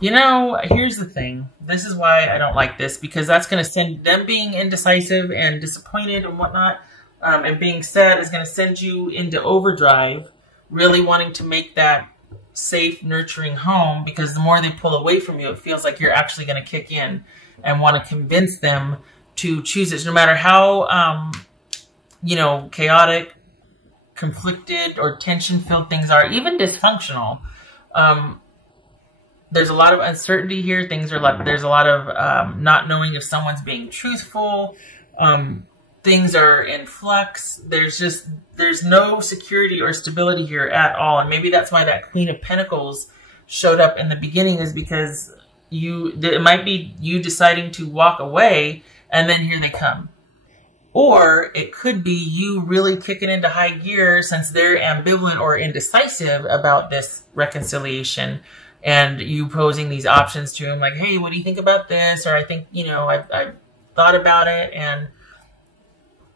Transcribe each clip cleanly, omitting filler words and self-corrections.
You know, here's the thing. This is why I don't like this, because that's going to send them being indecisive and disappointed and whatnot, and being sad is going to send you into overdrive, really wanting to make that safe, nurturing home, because the more they pull away from you, it feels like you're actually going to kick in and want to convince them to choose it. No matter how, you know, chaotic, conflicted, or tension-filled things are, even dysfunctional, there's a lot of uncertainty here. There's a lot of not knowing if someone's being truthful. Things are in flux. There's no security or stability here at all. And maybe that's why that Queen of Pentacles showed up in the beginning, is because it might be you deciding to walk away and then here they come. Or it could be you really kicking into high gear since they're ambivalent or indecisive about this reconciliation, and you posing these options to him like, hey, what do you think about this? Or I think, you know, I've thought about it.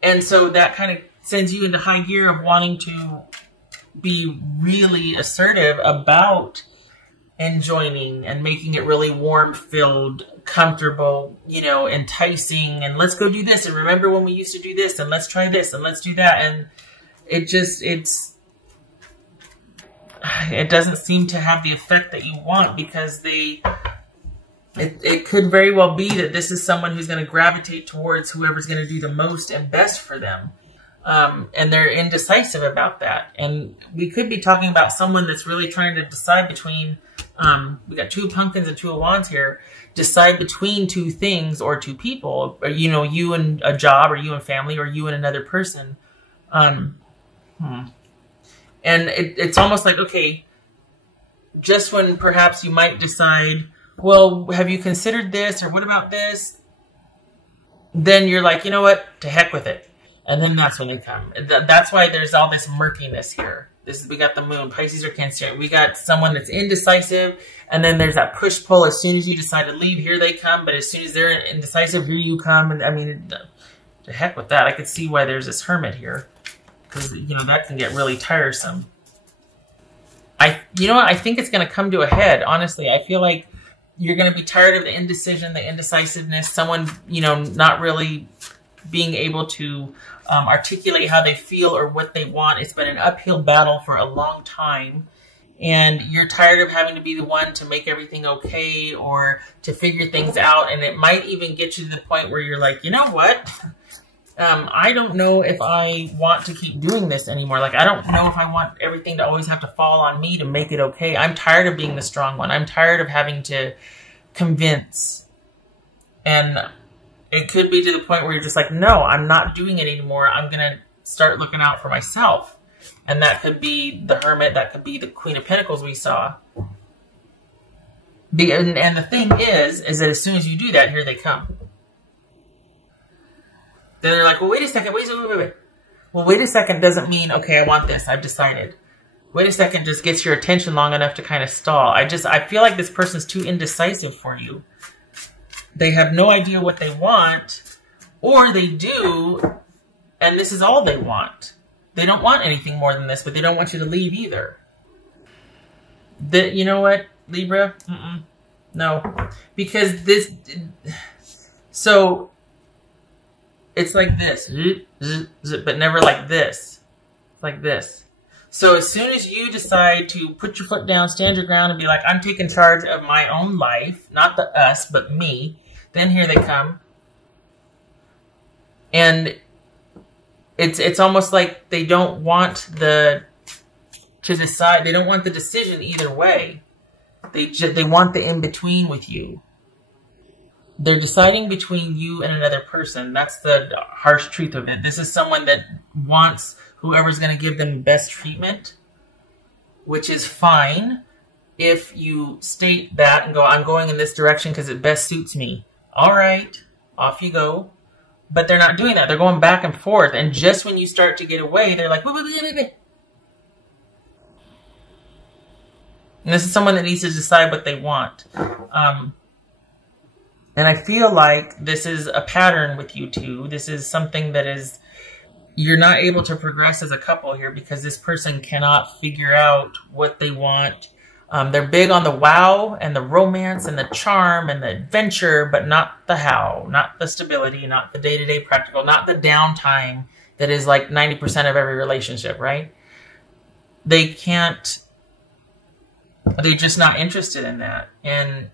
And so that kind of sends you into high gear of wanting to be really assertive about enjoining and making it really warm-filled, comfortable, you know, enticing, and let's go do this, and remember when we used to do this, and let's try this, and let's do that. And it doesn't seem to have the effect that you want, because it could very well be that this is someone who's going to gravitate towards whoever's going to do the most and best for them. And they're indecisive about that. And we could be talking about someone that's really trying to decide between, we got 2 pumpkins and 2 of wands here, decide between 2 things or 2 people, or, you know, you and a job, or you and family, or you and another person. And it's almost like, okay, just when perhaps you might decide, well, have you considered this, or what about this? Then you're like, you know what, to heck with it. And then that's when they come. That's why there's all this murkiness here. We got the moon, Pisces or Cancer. We got someone that's indecisive, and then there's that push-pull. As soon as you decide to leave, here they come. But as soon as they're indecisive, here you come. And I mean, to heck with that. I could see why there's this Hermit here, because, you know, that can get really tiresome. You know what? I think it's going to come to a head, honestly. I feel like you're going to be tired of the indecision, the indecisiveness, someone, you know, not really being able to articulate how they feel or what they want. It's been an uphill battle for a long time, and you're tired of having to be the one to make everything okay or to figure things out. And it might even get you to the point where you're like, you know what? I don't know if I want to keep doing this anymore. Like, I don't know if I want everything to always have to fall on me to make it okay. I'm tired of being the strong one. I'm tired of having to convince. And it could be to the point where you're just like, no, I'm not doing it anymore. I'm going to start looking out for myself. And that could be the Hermit. That could be the Queen of Pentacles we saw. And the thing is that as soon as you do that, here they come. Then they're like, well, wait a second. Wait. Well, wait a second doesn't mean, okay, I want this. I've decided. Wait a second just gets your attention long enough to kind of stall. I feel like this person's too indecisive for you. They have no idea what they want, or they do, and this is all they want. They don't want anything more than this, but they don't want you to leave either. You know what, Libra? No. Because this... So... It's like this, but never like this. Like this. So as soon as you decide to put your foot down, stand your ground, and be like, I'm taking charge of my own life, not the us, but me, then here they come. And it's almost like they don't want to decide. They don't want the decision either way. They want the in-between with you. They're deciding between you and another person. That's the harsh truth of it. This is someone that wants whoever's going to give them the best treatment, which is fine if you state that and go, I'm going in this direction because it best suits me. All right, off you go. But they're not doing that. They're going back and forth. And just when you start to get away, they're like, wait. And this is someone that needs to decide what they want. And I feel like this is a pattern with you two. This is something that is, you're not able to progress as a couple here because this person cannot figure out what they want. They're big on the wow and the romance and the charm and the adventure, but not the how, not the stability, not the day-to-day practical, not the downtime that is like 90% of every relationship, right? They're just not interested in that. And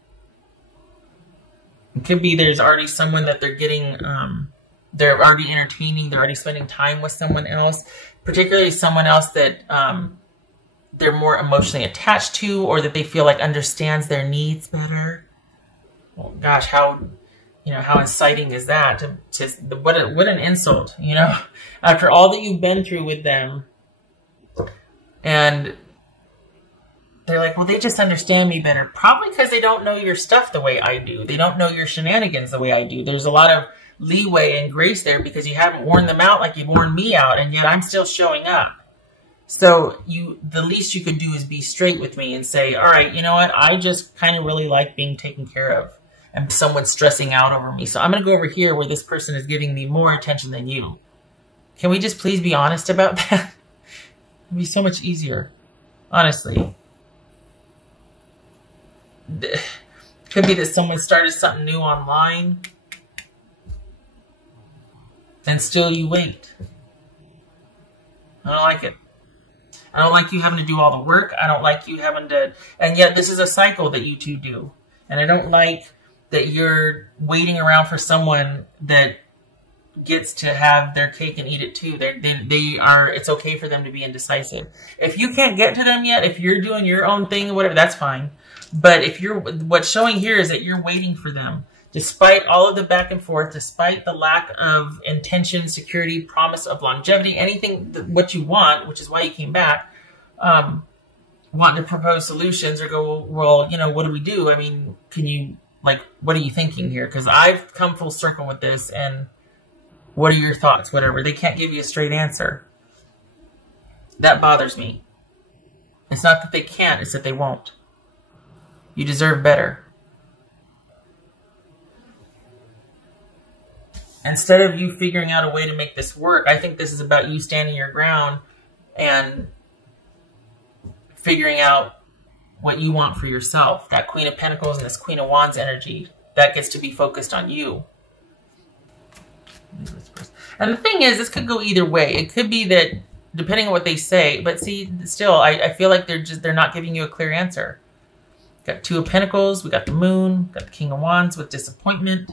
it could be there's already someone that they're getting, they're already entertaining, they're already spending time with someone else, particularly someone else that they're more emotionally attached to, or that they feel like understands their needs better. Well, gosh, how inciting is that? What an insult, after all that you've been through with them. And they're like, well, they just understand me better. Probably because they don't know your stuff the way I do. They don't know your shenanigans the way I do. There's a lot of leeway and grace there because you haven't worn them out like you've worn me out, and yet I'm still showing up. So the least you could do is be straight with me and say, all right, you know what? I just kind of really like being taken care of and someone's stressing out over me. So I'm going to go over here where this person is giving me more attention than you. Can we just please be honest about that? It'd be so much easier, honestly. It could be that someone started something new online and still you wait. I don't like it. I don't like you having to do all the work. I don't like you having to... And yet this is a cycle that you two do. And I don't like that you're waiting around for someone that gets to have their cake and eat it too. It's okay for them to be indecisive. If you can't get to them yet, if you're doing your own thing or whatever, that's fine. But what's showing here is that you're waiting for them. Despite all of the back and forth, despite the lack of intention, security, promise of longevity, anything, what you want, which is why you came back, wanting to propose solutions or go, well, what do we do? I mean, what are you thinking here? Because I've come full circle with this, and what are your thoughts? Whatever. They can't give you a straight answer. That bothers me. It's not that they can't, it's that they won't. You deserve better. Instead of you figuring out a way to make this work, I think this is about you standing your ground and figuring out what you want for yourself. That Queen of Pentacles and this Queen of Wands energy, that gets to be focused on you. And the thing is, this could go either way. It could be that, depending on what they say, but see, still, I feel like they're not giving you a clear answer. Got Two of Pentacles, we got the Moon, got the King of Wands with disappointment.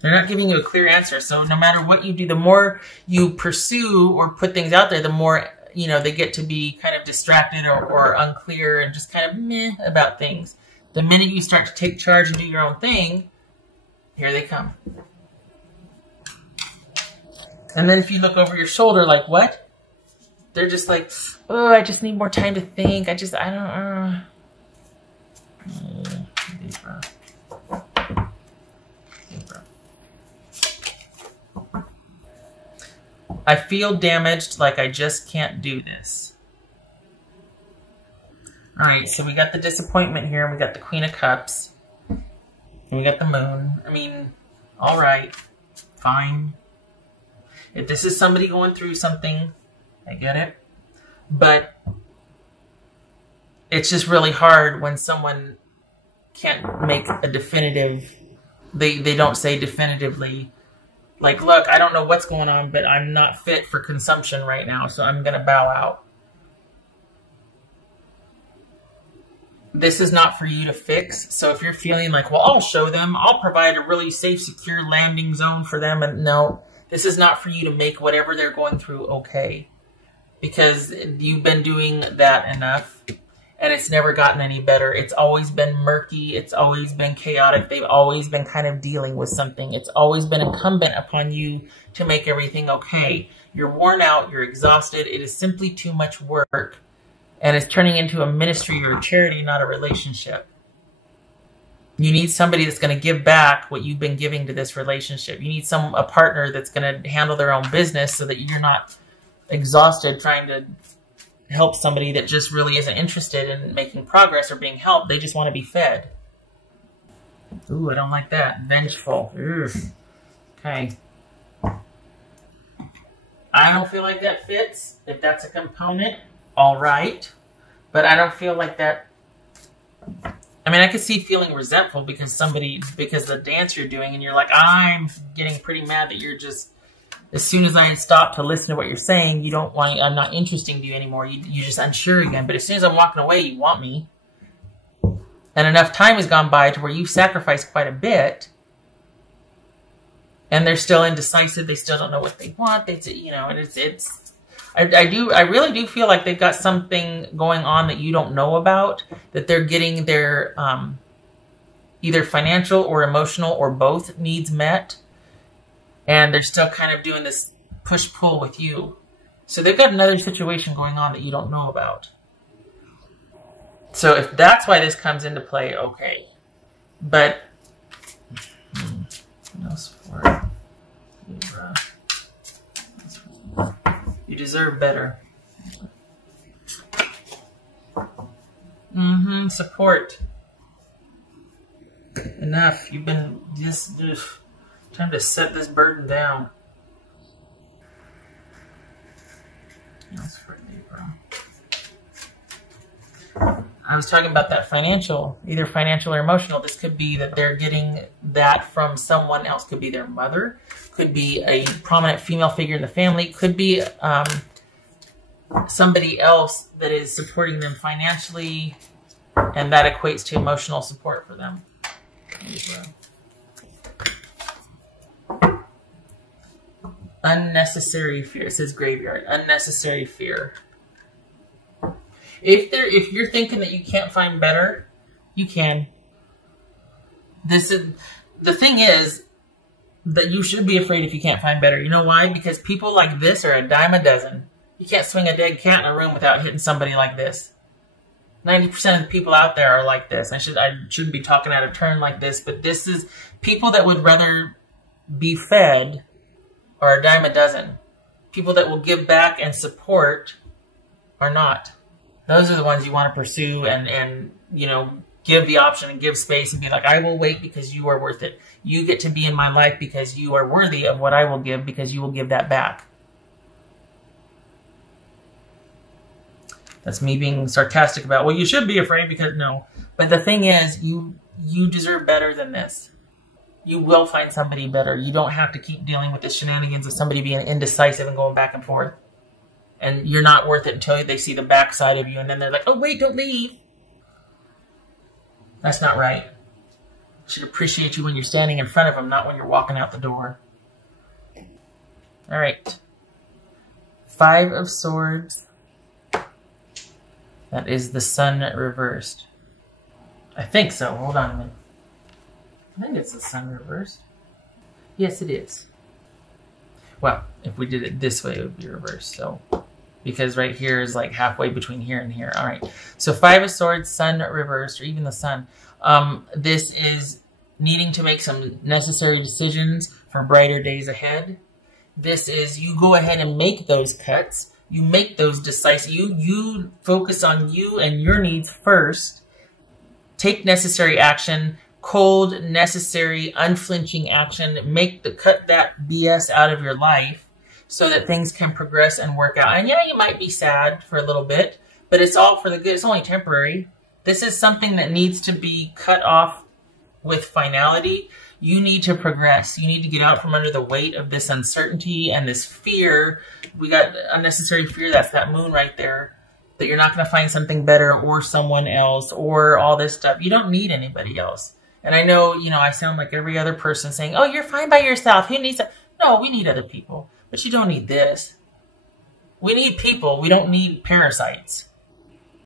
They're not giving you a clear answer. So no matter what you do, the more you pursue or put things out there, the more, they get to be kind of distracted or unclear and just kind of meh about things. The minute you start to take charge and do your own thing, here they come. And then if you look over your shoulder, like, what? They're just like, oh, I just need more time to think. I don't, Libra. I feel damaged, like I just can't do this. All right, so we got the disappointment here, and we got the Queen of Cups, and we got the Moon. I mean, all right, fine. If this is somebody going through something, I get it. But it's just really hard when someone can't make a definitive, they don't say definitively, like, look, I don't know what's going on, but I'm not fit for consumption right now, so I'm going to bow out. This is not for you to fix. So if you're feeling like, well, I'll show them, I'll provide a really safe, secure landing zone for them. And no, this is not for you to make whatever they're going through okay. Because you've been doing that enough. And it's never gotten any better. It's always been murky. It's always been chaotic. They've always been kind of dealing with something. It's always been incumbent upon you to make everything okay. You're worn out. You're exhausted. It is simply too much work. And it's turning into a ministry or a charity, not a relationship. You need somebody that's going to give back what you've been giving to this relationship. You need a partner that's going to handle their own business so that you're not exhausted trying to help somebody that just really isn't interested in making progress or being helped. They just want to be fed. Ooh, I don't like that. Vengeful. Ugh. Okay. I don't feel like that fits. If that's a component, all right. But I don't feel like that. I mean, I could see feeling resentful because the dance you're doing, and you're like, I'm getting pretty mad that you're just, as soon as I stop to listen to what you're saying, you don't want, I'm not interested in you anymore. You're just unsure again. But as soon as I'm walking away, you want me. And enough time has gone by to where you've sacrificed quite a bit. And they're still indecisive. They still don't know what they want. And I really do feel like they've got something going on that you don't know about, that they're getting their either financial or emotional or both needs met. And they're still kind of doing this push-pull with you. So they've got another situation going on that you don't know about. So if that's why this comes into play, okay. But, what else for Libra? You deserve better. Support. Enough. You've been just... Time to set this burden down. That's for Libra. I was talking about that financial, either financial or emotional. This could be that they're getting that from someone else. Could be their mother. Could be a prominent female figure in the family. Could be somebody else that is supporting them financially, and that equates to emotional support for them. Libra. Unnecessary fear. It says graveyard. Unnecessary fear. If you're thinking that you can't find better, you can. The thing is that you should be afraid if you can't find better. You know why? Because people like this are a dime a dozen. You can't swing a dead cat in a room without hitting somebody like this. 90% of the people out there are like this. I shouldn't be talking out of turn like this, but this is people that would rather be fed are a dime a dozen. People that will give back and support are not. Those are the ones you want to pursue and give the option and give space and be like, I will wait because you are worth it. You get to be in my life because you are worthy of what I will give, because you will give that back. That's me being sarcastic about, well, you should be afraid because no. But the thing is, you deserve better than this. You will find somebody better. You don't have to keep dealing with the shenanigans of somebody being indecisive and going back and forth. And you're not worth it until they see the backside of you. And then they're like, oh, wait, don't leave. That's not right. You should appreciate you when you're standing in front of them, not when you're walking out the door. All right. 5 of Swords. That is the Sun reversed. I think so. Hold on a minute. I think it's the Sun reversed. Yes, it is. Well, if we did it this way, it would be reversed. So, because right here is like halfway between here and here. All right. So 5 of Swords, Sun reversed, or even the Sun. This is needing to make some necessary decisions for brighter days ahead. This is you go ahead and make those cuts. You make those decisive. You focus on you and your needs first. Take necessary action. Cold, necessary, unflinching action. Cut that BS out of your life so that things can progress and work out. And yeah, you might be sad for a little bit, but it's all for the good. It's only temporary. This is something that needs to be cut off with finality. You need to progress. You need to get out from under the weight of this uncertainty and this fear. We got unnecessary fear. That's that moon right there. That you're not going to find something better or someone else or all this stuff. You don't need anybody else. And I know, I sound like every other person saying, oh, you're fine by yourself. Who needs that? No, we need other people. But you don't need this. We need people. We don't need parasites.